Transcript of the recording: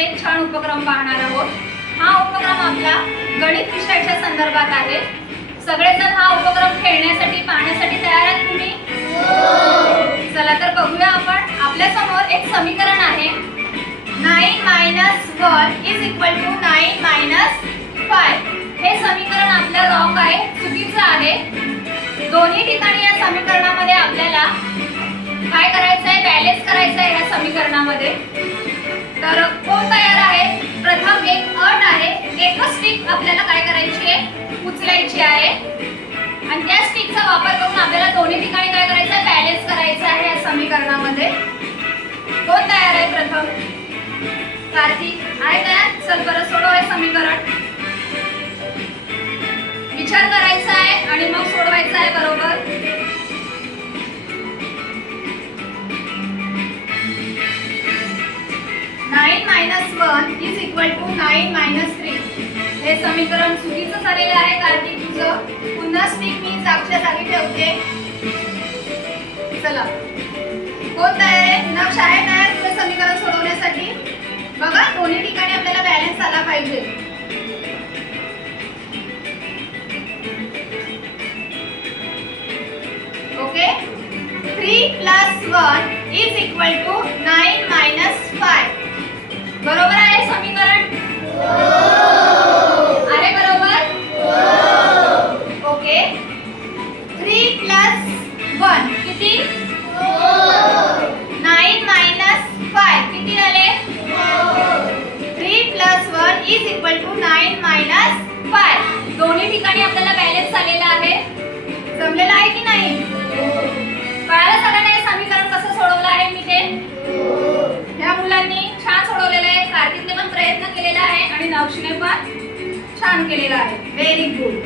मध्ये एक छान उपक्रम पाहणार आहोत. हा उपक्रम आपला गणित विषयाच्या संदर्भात आहे. सगळेजण हा उपक्रम खेळण्यासाठी पाहण्यासाठी तयार आहेत तुम्ही? चला तर बघूया आपण. आपल्यासमोर एक समीकरण आहे. Nine minus one is equal to nine minus five हे समीकरण आपलं रॉंग आहे चुकीचं आहे. दोन्ही ठिकाणी या समीकरणामध्ये आपल्याला काय करायचं आहे बॅलेन्स करायचं आहे या समीकरणामध्ये. तर कोण तयार आहे? प्रथम एक अट आहे. एकच स्टिक आपल्याला काय करायची आहे? उचलायची आहे. आणि त्या स्टिकचा वापर करून आपल्याला दोन्ही ठिकाणी काय करायचं आहे? बॅलेन्स करायचं आहे या समीकरणामध्ये. कोण तयार आहे प्रथम? कार्तिक आहे तयार? चल बरं सोडव हे समीकरण. विचार करायचा आहे आणि मग nine minus one is equal to nine minus three हे समीकरण चुकीचं झालेलं आहे कार्तिक तुझं पुन्हा स्टिक मी जागच्या जागी ठेवते. चला. कोण तयार आहे नक्ष आहे तयार तुझं समीकरण सोडवण्यासाठी. बघा दोन्ही ठिकाणी आपल्याला बॅलन्स आला पाहिजे. Okay three plus one is equal to nine minus five बरोबर आहे समीकरण? आहे बरोबर? ओके. थ्री प्लस वन किती? नाईन मायनस फाय किती झाले three plus one is equal to nine minus five दोन्ही ठिकाणी आपल्याला बॅलेन्स आलेला आहे. जमलेला आहे की नाही? केलेला आहे व्हेरी गुड